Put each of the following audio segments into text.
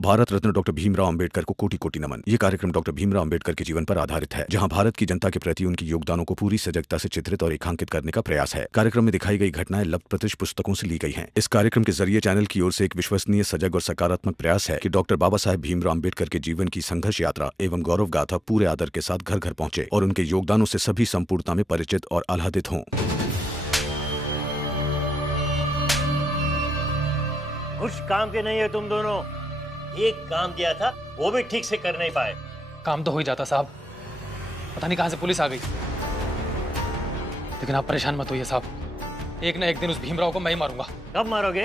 Bharat Ratna doctor Bhimrao Ambedkar को कोटि कोटि नमन। ये कार्यक्रम डॉक्टर भीमराव अंबेडकर के जीवन पर आधारित है, जहां भारत की जनता के प्रति उनके योगदानों को पूरी सजगता से चित्रित और रेखांकित करने का प्रयास है। कार्यक्रम में दिखाई गई घटनाएं लब्ध प्रतिष्ठ पुस्तकों से ली गई हैं। इस कार्यक्रम के जरिए चैनल की ओर से एक विश्वसनीय, सजग और सकारात्मक प्रयास है कि डॉक्टर बाबा साहेब भीमराव अंबेडकर के जीवन की संघर्ष यात्रा एवं गौरव गाथा पूरे आदर के साथ घर घर पहुंचे और उनके योगदानों से सभी संपूर्णता में परिचित और आह्लादित हों। कुछ काम के नहीं है तुम दोनों। एक काम दिया था वो भी ठीक से कर नहीं पाए। काम तो हो ही जाता साहब, पता नहीं कहां से पुलिस आ गई। लेकिन आप परेशान मत होइए साहब, एक ना एक दिन उस भीमराव को मैं ही मारूंगा। कब मारोगे?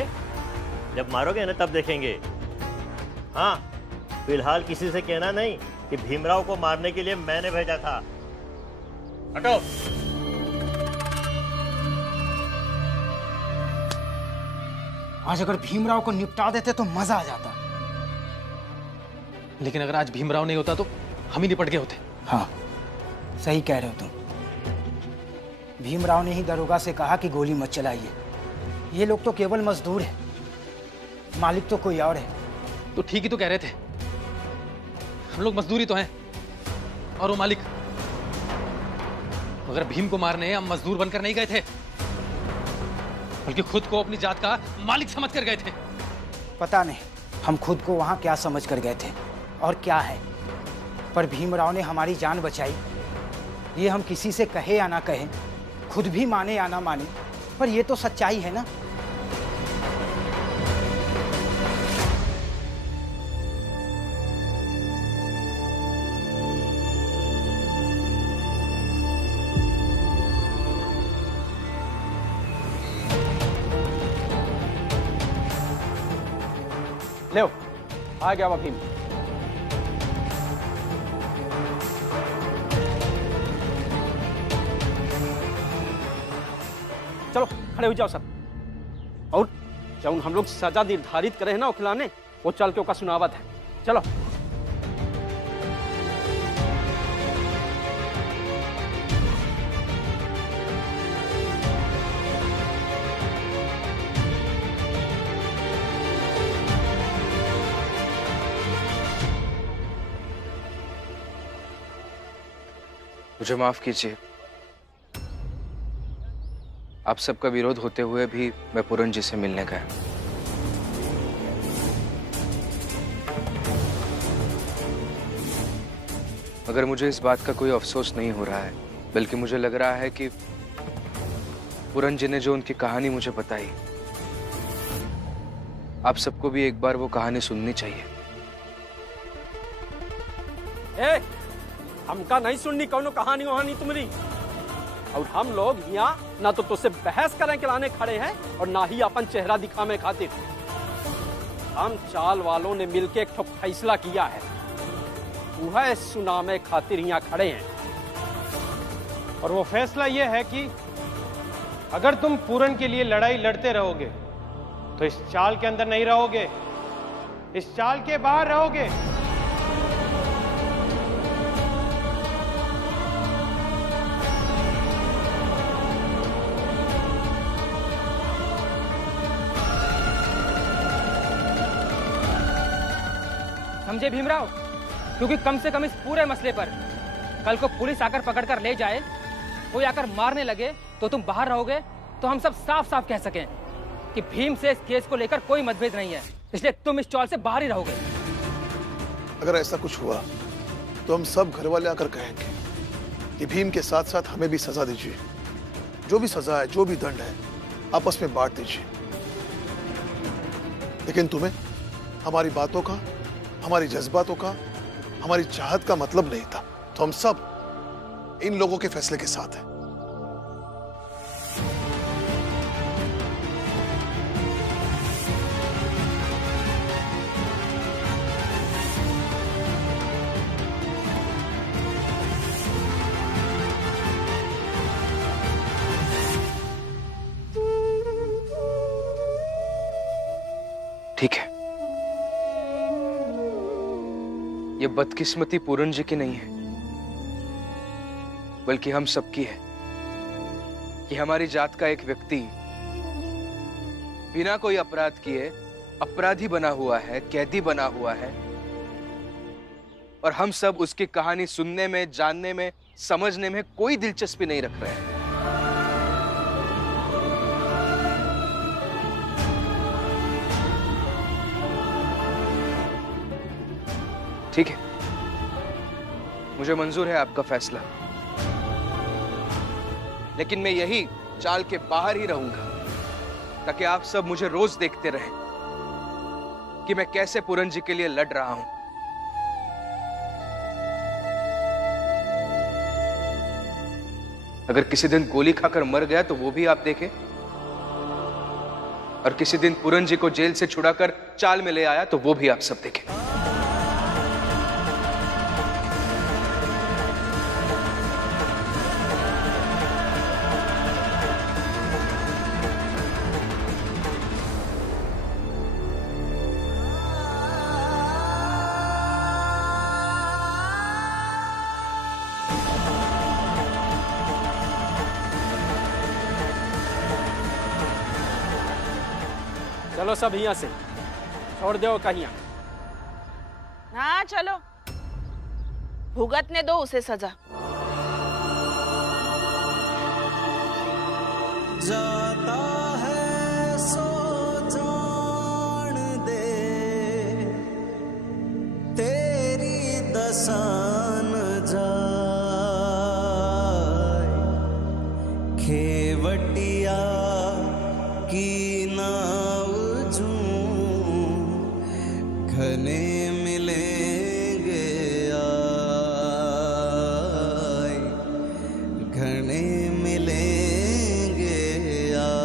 जब मारोगे ना तब देखेंगे। हाँ, फिलहाल किसी से कहना नहीं कि भीमराव को मारने के लिए मैंने भेजा था। हटो। आज अगर भीमराव को निपटा देते तो मजा आ जाता। लेकिन अगर आज भीमराव नहीं होता तो हम ही निपट गए होते। हाँ, सही कह रहे हो तुम। भीमराव ने ही दरोगा से कहा कि गोली मत चलाइए। ये लोग तो केवल मजदूर हैं, मालिक तो कोई और है। तो ठीक ही तो कह रहे थे, हम लोग मजदूरी तो हैं और वो मालिक। मगर भीम को मारने हम मजदूर बनकर नहीं गए थे, बल्कि खुद को अपनी जात का मालिक समझ कर गए थे। पता नहीं हम खुद को वहां क्या समझ कर गए थे और क्या है, पर भीमराव ने हमारी जान बचाई। ये हम किसी से कहे या ना कहें, खुद भी माने या ना माने, पर ये तो सच्चाई है ना। ले आ गया वो भीम। चलो खड़े हो जाओ सब। और जब हम लोग सजा निर्धारित करे हैं ना खिलाने, वो चल के ओका सुनावत है। चलो। मुझे माफ कीजिए, आप सबका विरोध होते हुए भी मैं पूरन जी से मिलने गया। मगर मुझे इस बात का कोई अफसोस नहीं हो रहा है, बल्कि मुझे लग रहा है कि पूरन जी ने जो उनकी कहानी मुझे बताई, आप सबको भी एक बार वो कहानी सुननी चाहिए। हमका नहीं सुननी कौनो कहानी वहानी तुम्हारी। और हम लोग यहाँ ना तो तुझसे बहस करें के लाने खड़े हैं और ना ही अपन चेहरा दिखाने खातिर। हम चाल वालों ने मिलके एक फैसला किया है, वह सुनामे खातिर यहाँ खड़े हैं। और वो फैसला ये है कि अगर तुम पूरन के लिए लड़ाई लड़ते रहोगे तो इस चाल के अंदर नहीं रहोगे, इस चाल के बाहर रहोगे। समझे भीमराव? क्योंकि कम से कम इस पूरे मसले पर कल को पुलिस आकर पकड़ कर ले जाए, कोई आकर मारने लगे तो तुम बाहर रहोगे, तो हम सब साफ साफ कह सकें कि भीम से इस केस को लेकर कोई मतभेद नहीं है, इसलिए तुम इस चौल से बाहर ही रहोगे। अगर ऐसा कुछ हुआ तो हम सब घर वाले आकर कहेंगे कि भीम के साथ साथ हमें भी सजा दीजिए। जो भी सजा है, जो भी दंड है, आपस में बांट दीजिए। लेकिन तुम्हें हमारी बातों का, हमारी जज्बातों का, हमारी चाहत का मतलब नहीं था, तो हम सब इन लोगों के फैसले के साथ हैं। ठीक है, ये बदकिस्मती पूरन जी की नहीं है, बल्कि हम सबकी है कि हमारी जात का एक व्यक्ति बिना कोई अपराध किए अपराधी बना हुआ है, कैदी बना हुआ है, और हम सब उसकी कहानी सुनने में, जानने में, समझने में कोई दिलचस्पी नहीं रख रहे हैं। ठीक है, मुझे मंजूर है आपका फैसला, लेकिन मैं यही चाल के बाहर ही रहूंगा ताकि आप सब मुझे रोज देखते रहें कि मैं कैसे पूरन जी के लिए लड़ रहा हूं। अगर किसी दिन गोली खाकर मर गया तो वो भी आप देखें, और किसी दिन पूरन जी को जेल से छुड़ाकर चाल में ले आया तो वो भी आप सब देखें। चलो सब यहाँ से छोड़ दो कहिया। हाँ चलो, भुगतने दो उसे सजा। जाता है सो जान दे, तेरी दसान जाए, खेवटिया की नाव घने मिलेंगे आए, घने मिलेंगे आए।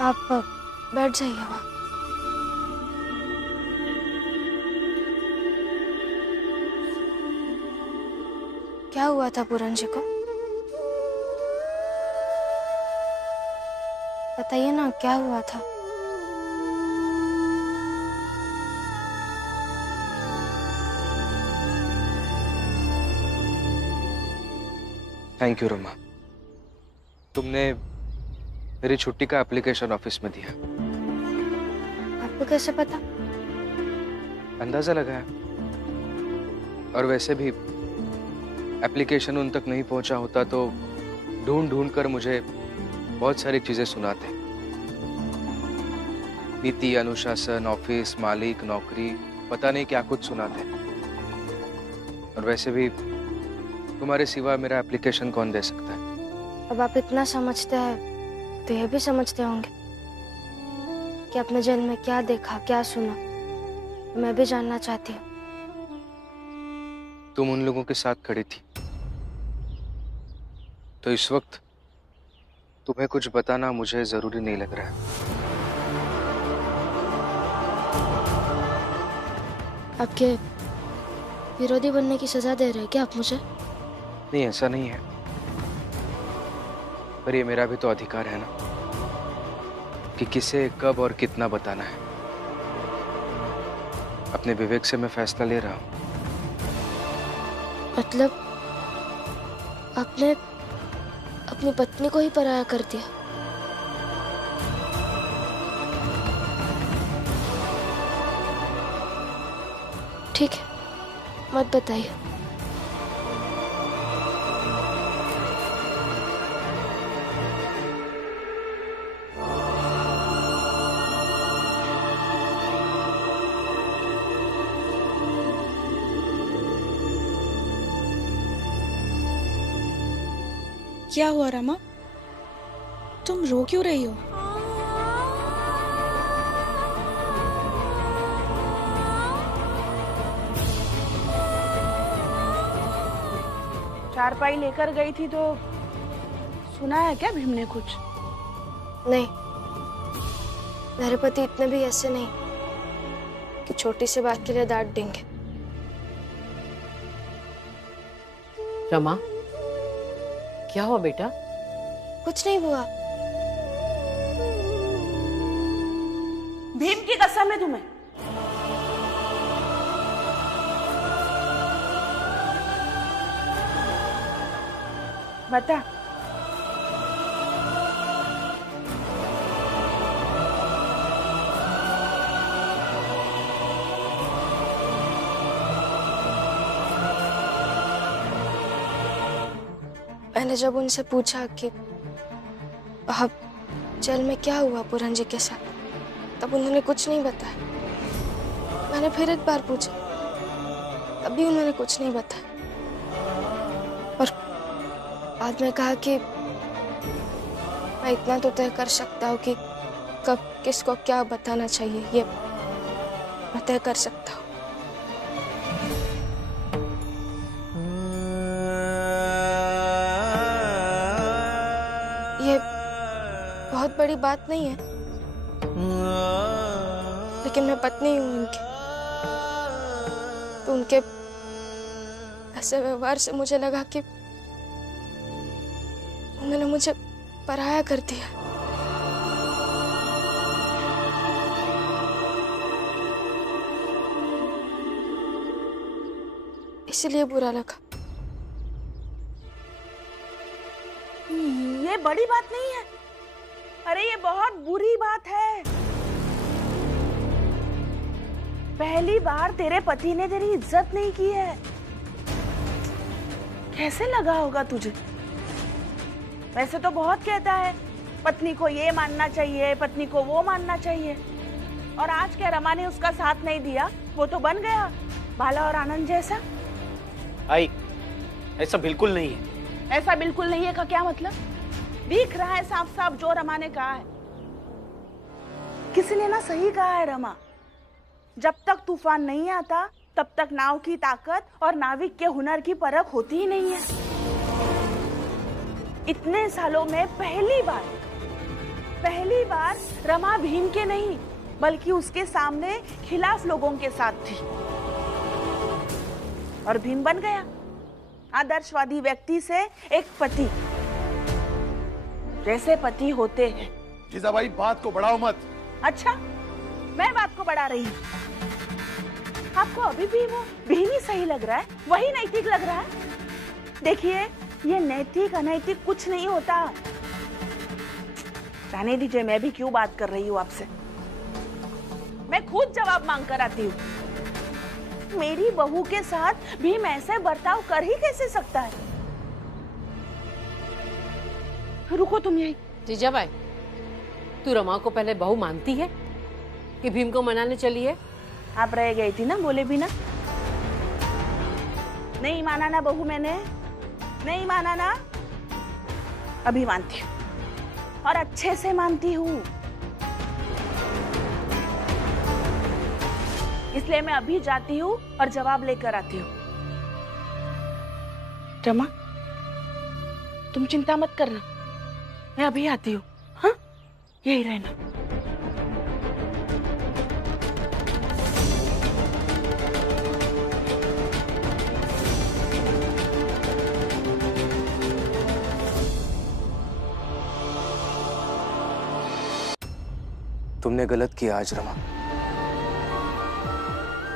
आप बैठ जाइए वहाँ। क्या हुआ था पूरन जी को? बताइए ना, क्या हुआ था? थैंक यू रमा, तुमने मेरी छुट्टी का एप्लीकेशन ऑफिस में दिया। आपको कैसे पता? अंदाजा लगाया, और वैसे भी एप्लीकेशन उन तक नहीं पहुंचा होता तो ढूंढ ढूंढ कर मुझे बहुत सारी चीजें सुनाते। नीति, अनुशासन, ऑफिस, मालिक, नौकरी, पता नहीं क्या कुछ सुनाते। और वैसे भी तुम्हारे सिवा मेरा एप्लीकेशन कौन दे सकता है? अब आप इतना समझते हैं तो ये भी समझते होंगे कि अपने जेल में क्या देखा, क्या सुना। मैं भी जानना चाहती हूँ। तुम उन लोगों के साथ खड़ी थी, तो इस वक्त तुम्हें कुछ बताना मुझे जरूरी नहीं लग रहा है। आपके विरोधी बनने की सजा दे रहे हैं क्या आप मुझे? नहीं, ऐसा नहीं है, पर ये मेरा भी तो अधिकार है ना कि किसे कब और कितना बताना है। अपने विवेक से मैं फैसला ले रहा हूं। मतलब आपने अपनी पत्नी को ही पराया कर दिया? ठीक है, मत बताइए। क्या हुआ रमा, तुम रो क्यों रही हो? चारपाई लेकर गई थी तो सुना है क्या भीम ने कुछ? नहीं, मेरे पति इतने भी ऐसे नहीं कि छोटी सी बात के लिए डांट देंगे। रमा, क्या हुआ बेटा? कुछ नहीं हुआ। भीम की कसम है तुम्हें? बता। मैंने जब उनसे पूछा कि अब जेल में क्या हुआ पूरन जी के साथ, तब उन्होंने कुछ नहीं बताया। मैंने फिर एक बार पूछा, तब भी उन्होंने कुछ नहीं बताया। और बाद में कहा कि मैं इतना तो तय कर सकता हूँ कि कब किसको क्या बताना चाहिए, ये मैं तय कर सकता हूँ। ये बहुत बड़ी बात नहीं है, लेकिन मैं पत्नी हूँ उनकी, तो उनके ऐसे व्यवहार से मुझे लगा कि उन्होंने मुझे पराया कर दिया। इसलिए बुरा लगा। ये बड़ी बात नहीं है। अरे ये बहुत बुरी बात है। पहली बार तेरे पति ने तेरी इज्जत नहीं की है। कैसे लगा होगा तुझे? वैसे तो बहुत कहता है पत्नी को ये मानना चाहिए, पत्नी को वो मानना चाहिए, और आज क्या रमा ने उसका साथ नहीं दिया, वो तो बन गया बाला और आनंद जैसा। आई, ऐसा बिल्कुल नहीं है। ऐसा बिल्कुल नहीं है का क्या मतलब? दिख रहा है साफ साफ जो रमा ने कहा है। किसी ने ना सही कहा है रमा, जब तक तूफान नहीं आता तब तक नाव की ताकत और नाविक के हुनर की परख होती ही नहीं है। इतने सालों में पहली बार रमा भीम के नहीं बल्कि उसके सामने खिलाफ लोगों के साथ थी, और भीम बन गया आदर्शवादी व्यक्ति से एक पति। जैसे पति होते हैं। जीजाबाई, बात को बढ़ाओ मत। अच्छा, मैं बात को बढ़ा रही हूँ। आपको अभी भी वो भीम ही सही लग रहा है, वही नैतिक लग रहा है? देखिए, ये नैतिक अनैतिक कुछ नहीं होता। जाने दीजिए, मैं भी क्यों बात कर रही हूँ आपसे। मैं खुद जवाब मांग कर आती हूँ। मेरी बहू के साथ भीम ऐसे बर्ताव कर ही कैसे सकता है? रुको तुम यही। जीजाबाई, तू रमा को पहले बहू मानती है कि भीम को मनाने चली है? आप रह गई थी ना, बोले भी ना। नहीं माना ना बहू, मैंने नहीं माना ना। अभी मानती हूँ, और अच्छे से मानती हूँ। इसलिए मैं अभी जाती हूँ और जवाब लेकर आती हूँ। रमा, तुम चिंता मत करना, मैं अभी आती हूँ। हाँ, यही रहना। तुमने गलत किया आज रमा।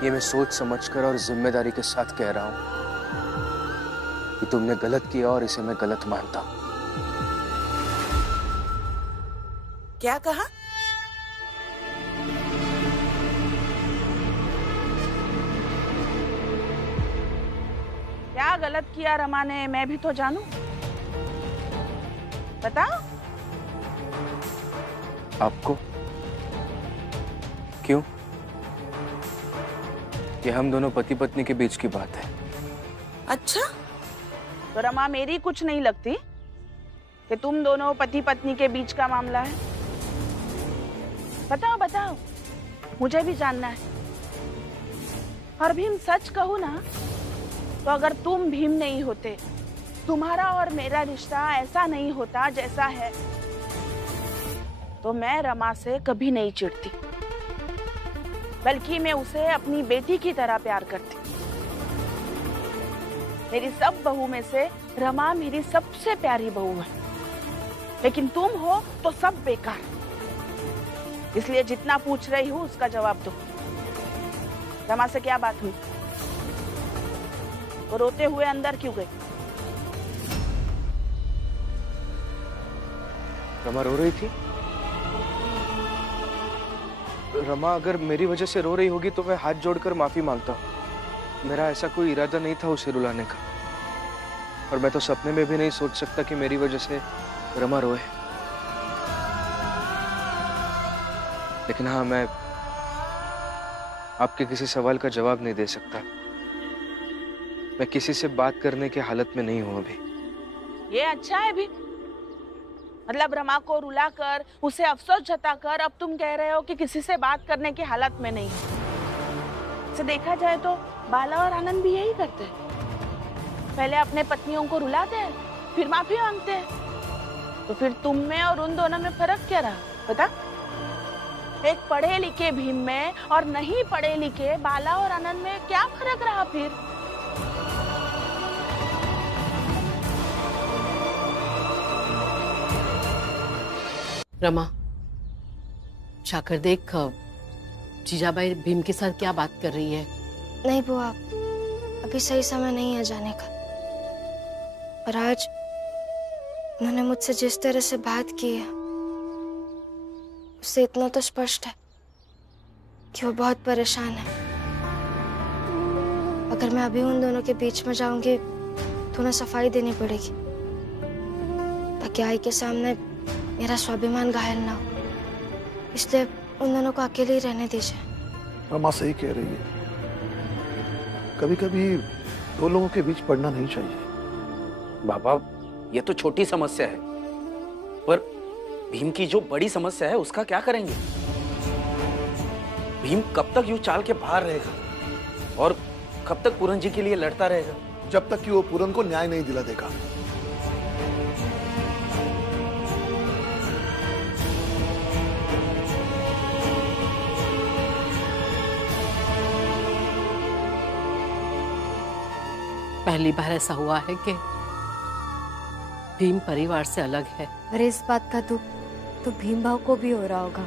ये मैं सोच समझकर और जिम्मेदारी के साथ कह रहा हूं कि तुमने गलत किया और इसे मैं गलत मानता हूं। क्या कहा? क्या गलत किया रमा ने, मैं भी तो जानूं। बताओ। आपको क्यों? ये हम दोनों पति पत्नी के बीच की बात है। अच्छा, तो रमा मेरी कुछ नहीं लगती कि तुम दोनों पति पत्नी के बीच का मामला है? बताओ बताओ, मुझे भी जानना है। और भीम, सच कहूं ना तो अगर तुम भीम नहीं होते तुम्हारा और मेरा रिश्ता ऐसा नहीं होता जैसा है, तो मैं रमा से कभी नहीं चिढ़ती, बल्कि मैं उसे अपनी बेटी की तरह प्यार करती। मेरी सब बहू में से रमा मेरी सबसे प्यारी बहू है, लेकिन तुम हो तो सब बेकार। इसलिए जितना पूछ रही हूँ उसका जवाब दो। रमा से क्या बात हुई? वो रोते हुए अंदर क्यों गई? रमा रो रही थी? रमा अगर मेरी वजह से रो रही होगी तो मैं हाथ जोड़कर माफी मांगता हूँ। मेरा ऐसा कोई इरादा नहीं था उसे रुलाने का, और मैं तो सपने में भी नहीं सोच सकता कि मेरी वजह से रमा रोए। लेकिन हाँ, मैं आपके किसी सवाल का जवाब नहीं दे सकता। मैं किसी से बात करने की हालत में नहीं हूं अभी। ये अच्छा है भी, मतलब रमा को रुलाकर उसे अफसोस जताकर अब तुम कह रहे हो कि किसी से बात करने की हालत में नहीं हो। इसे देखा जाए तो बाला और आनंद भी यही करते हैं। पहले अपने पत्नियों को रुलाते हैं, फिर माफी मांगते हैं। तो फिर तुम में और उन दोनों में फर्क क्या रहा बता? एक पढ़े लिखे भीम में और नहीं पढ़े लिखे बाला और आनंद में क्या फर्क रहा फिर? रमा, जाकर देख जीजाबाई भीम के साथ क्या बात कर रही है। नहीं बुआ, अभी सही समय नहीं है जाने का। पर आज उन्होंने मुझसे जिस तरह से बात की है, उससे इतना तो स्पष्ट है कि वो बहुत परेशान है। अगर मैं अभी उन दोनों के बीच में जाऊंगी तो उन्हें सफाई देनी पड़ेगी, ताकि आई के सामने मेरा स्वाभिमान घायल ना हो। इसलिए उन दोनों को अकेले ही रहने दीजिए। रमा सही कह रही है, कभी कभी दो लोगों के बीच पड़ना नहीं चाहिए। बाबा, ये तो छोटी समस्या है, पर भीम की जो बड़ी समस्या है उसका क्या करेंगे? भीम कब तक यूं चाल के बाहर रहेगा और कब तक पूरन जी के लिए लड़ता रहेगा? जब तक कि वो पूरन को न्याय नहीं दिला देगा। पहली बार ऐसा हुआ है कि भीम परिवार से अलग है। अरे इस बात का दुख तो भीम भाव को भी हो रहा होगा।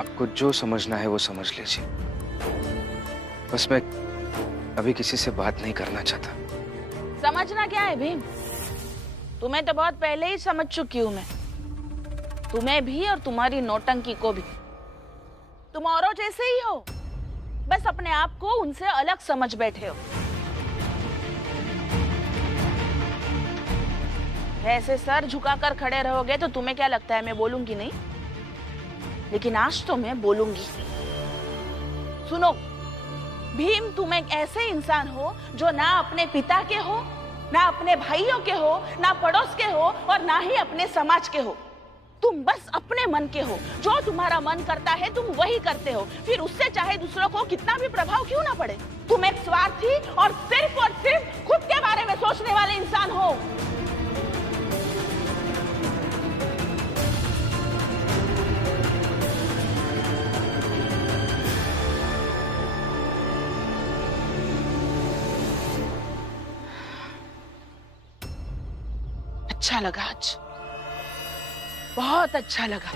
आपको जो समझना है वो समझ लीजिए, बस मैं अभी किसी से बात नहीं करना चाहता। समझना क्या है भीम? तुम्हें तो बहुत पहले ही समझ चुकी हूँ मैं, तुम्हें भी और तुम्हारी नौटंकी को भी। तुम औरों जैसे ही हो, बस अपने आप को उनसे अलग समझ बैठे हो। ऐसे सर झुकाकर खड़े रहोगे तो तुम्हें क्या लगता है मैं बोलूंगी नहीं? लेकिन आज तो मैं बोलूंगी। सुनो भीम, तुम एक ऐसे इंसान हो जो ना अपने पिता के हो, ना अपने भाइयों के हो, ना पड़ोस के हो और ना ही अपने समाज के हो। तुम बस अपने मन के हो। जो तुम्हारा मन करता है तुम वही करते हो, फिर उससे चाहे दूसरों को कितना भी प्रभाव क्यों ना पड़े। तुम एक स्वार्थी और सिर्फ खुद के बारे में सोचने वाले इंसान हो। अच्छा लगा आज, बहुत अच्छा लगा।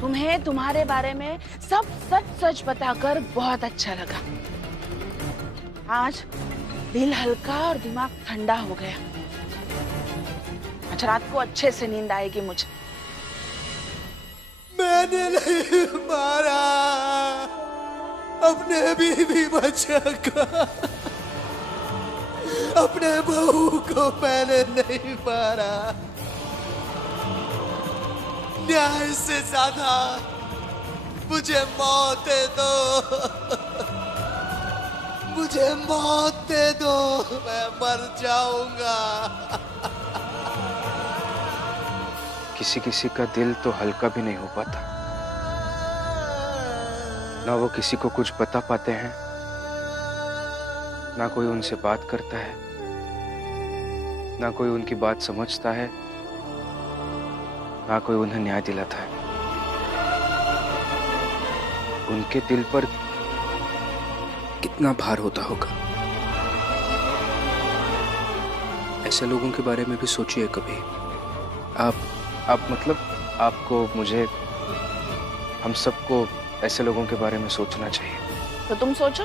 तुम्हें तुम्हारे बारे में सब सच सच बताकर बहुत अच्छा लगा। आज दिल हल्का और दिमाग ठंडा हो गया। आज रात को अच्छे से नींद आएगी मुझे। मैंने नहीं मारा अपने बीवी बच्चा का, अपने बहू को मैंने नहीं मारा। न्याय से ज्यादा मुझे मौत दे दो, मुझे मौत दे दो, मैं मर जाऊंगा। किसी किसी का दिल तो हल्का भी नहीं हो पाता, ना वो किसी को कुछ बता पाते हैं ना कोई उनसे बात करता है, ना कोई उनकी बात समझता है, ना कोई उन्हें न्याय दिलाता है। उनके दिल पर कितना भार होता होगा। ऐसे लोगों के बारे में भी सोचिए कभी। आप मतलब आपको, मुझे, हम सबको ऐसे लोगों के बारे में सोचना चाहिए। तो तुम सोचो,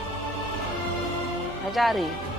मैं जा रही हूँ।